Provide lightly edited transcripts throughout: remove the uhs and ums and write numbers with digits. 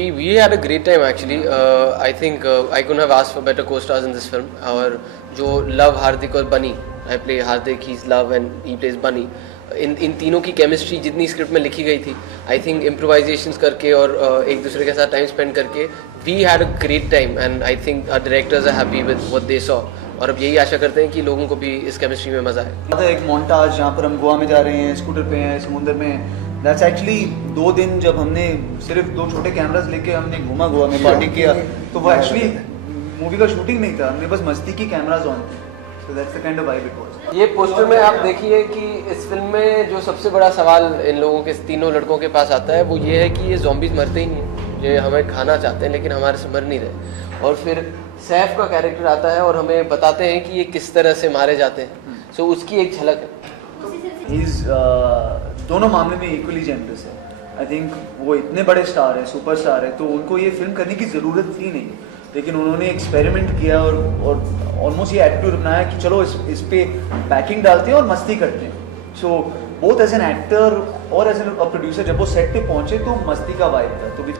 We had a great time actually. I think I couldn't have asked for better co-stars in this film. और जो love हार्दिक और बनी, I play Hardik, he's love and he plays बनी. इन तीनों की chemistry जितनी script में लिखी गई थी, आई थिंक इम्प्रोवाइजेशंस करके और एक दूसरे के साथ टाइम स्पेंड करके we had a great time and I think our directors are happy with what they saw. और अब यही आशा करते हैं कि लोगों को भी इस केमिस्ट्री में मजा आए. एक मोन्टाज जहाँ पर हम गोवा में जा रहे हैं, स्कूटर पे हैं, समुंदर में हैं. दैट्स एक्चुअली 2 दिन जब हमने सिर्फ 2 छोटे कैमरास लेके हमने घूमा गोवा में, पार्टी किया, तो वो एक्चुअली मूवी का शूटिंग नहीं था, हमने बस मस्ती की कैमरास ऑन थे. So that's the kind of vibe it was. ये पोस्टर में आप देखिए कि इस फिल्म में जो सबसे बड़ा सवाल इन लोगों के, तीनों लड़कों के पास आता है, वो ये है कि ये ज़ॉम्बीज़ मरते ही नहीं हैं. ये हमें खाना चाहते हैं लेकिन हमारे से मर नहीं रहे. और फिर सैफ का कैरेक्टर आता है और हमें बताते हैं कि ये किस तरह से मारे जाते हैं. सो उसकी एक झलक है. दोनों मामले में इक्वली जेनरस है. आई थिंक वो इतने बड़े स्टार हैं, सुपरस्टार है, तो उनको ये फिल्म करने की ज़रूरत ही नहीं, लेकिन उन्होंने एक्सपेरिमेंट किया और ऑलमोस्ट ये एटीट्यूड अपनाया कि चलो इस पे पैकिंग डालते हैं और मस्ती करते हैं. So both as an actor और एज एन प्रोड्यूसर जब वो सेट पे पहुंचे तो मस्ती का वाइब था. तो भी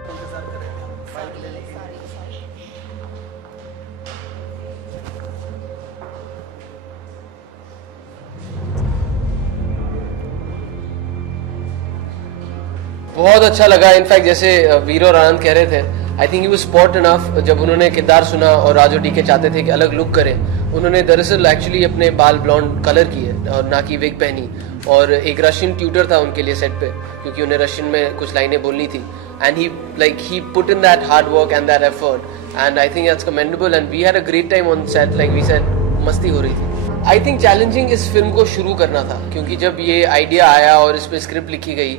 बहुत अच्छा लगा. इनफैक्ट जैसे वीर और आनंद कह रहे थे, I think he was spot enough. जब उन्होंने किरदार सुना और राजू डी के चाहते थे कि अलग लुक करें, उन्होंने दरअसल एक्चुअली अपने बाल ब्लॉन्ड कलर किए और ना कि विग पहनी. और एक रशियन ट्यूटर था उनके लिए सेट पे, क्योंकि उन्हें रशियन में कुछ लाइनें बोलनी थी. And he put in that hard work and that effort, and I think that's commendable. And we had a great time on set. Like we said, मस्ती हो रही थी. आई थिंक चैलेंजिंग इस फिल्म को शुरू करना था, क्योंकि जब ये आइडिया आया और इस पर स्क्रिप्ट लिखी गई,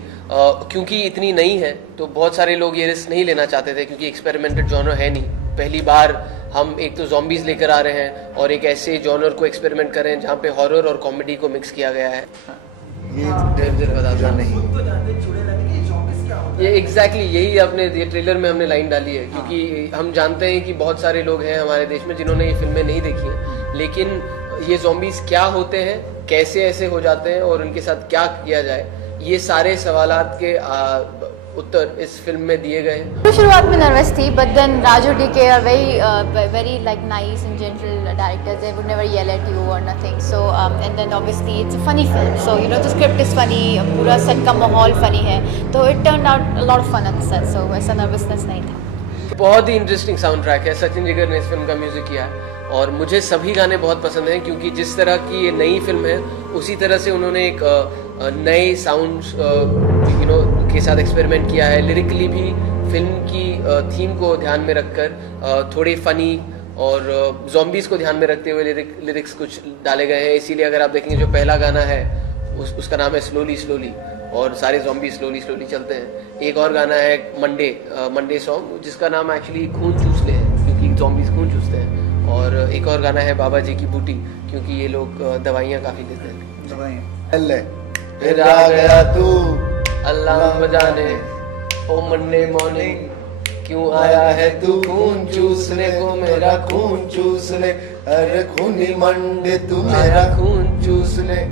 क्योंकि इतनी नई है तो बहुत सारे लोग ये रिस्क नहीं लेना चाहते थे, क्योंकि एक्सपेरिमेंटेड जॉनर है नहीं. पहली बार हम एक तो ज़ॉम्बीज़ लेकर आ रहे हैं और एक ऐसे जॉनर को एक्सपेरिमेंट कर रहे हैं जहाँ पे हॉरर और कॉमेडी को मिक्स किया गया है. ये डेंजर बता नहीं. ये एग्जैक्टली यही आपने ये ट्रेलर में हमने लाइन डाली है, क्योंकि हम जानते हैं कि बहुत सारे लोग हैं हमारे देश में जिन्होंने ये फिल्में नहीं देखी हैं, लेकिन ये ज़ॉम्बीज़ क्या होते हैं, कैसे ऐसे हो जाते हैं और उनके साथ क्या किया जाए, ये सारे सवालात के उत्तर इस फिल्म में दिए गए हैं. तो शुरुआत में नर्वस थी, but then Raju D K are very like nice and gentle directors. They would never yell at you or nothing. So and then obviously it's a funny film, so you know the script is funny, पूरा set का माहौल funny है, तो it turn out a lot of fun on the set. So ऐसा nervousness नहीं था. बहुत ही interesting sound track है. सचिन जिगर ने इस फिल्म का म्यूजिक किया है और मुझे सभी गाने बहुत पसंद हैं, क्योंकि जिस तरह की ये नई फिल्म है उसी तरह से उन्होंने एक नए साउंड्स के साथ एक्सपेरिमेंट किया है. लिरिकली भी फिल्म की थीम को ध्यान में रखकर थोड़े फनी और ज़ॉम्बीज़ को ध्यान में रखते हुए लिरिक्स कुछ डाले गए हैं. इसीलिए अगर आप देखेंगे जो पहला गाना है उसका नाम है स्लोली स्लोली, और सारे ज़ॉम्बी स्लोली स्लोली चलते हैं. एक और गाना है मंडे सॉन्ग, जिसका नाम एक्चुअली खून चूस ले है, क्योंकि ज़ॉम्बीज़ खून चूसते हैं. और एक और गाना है बाबा जी की बूटी, क्योंकि ये लोग दवाइयाँ काफ़ी लेते हैं. फिर आ गया तू अल्लाह जाने ओ मंडे मॉर्निंग, क्यों आया है तू खून चूसने को, मेरा खून चूस ले. अरे खूनी मंडे तू मेरा खून चूस ले.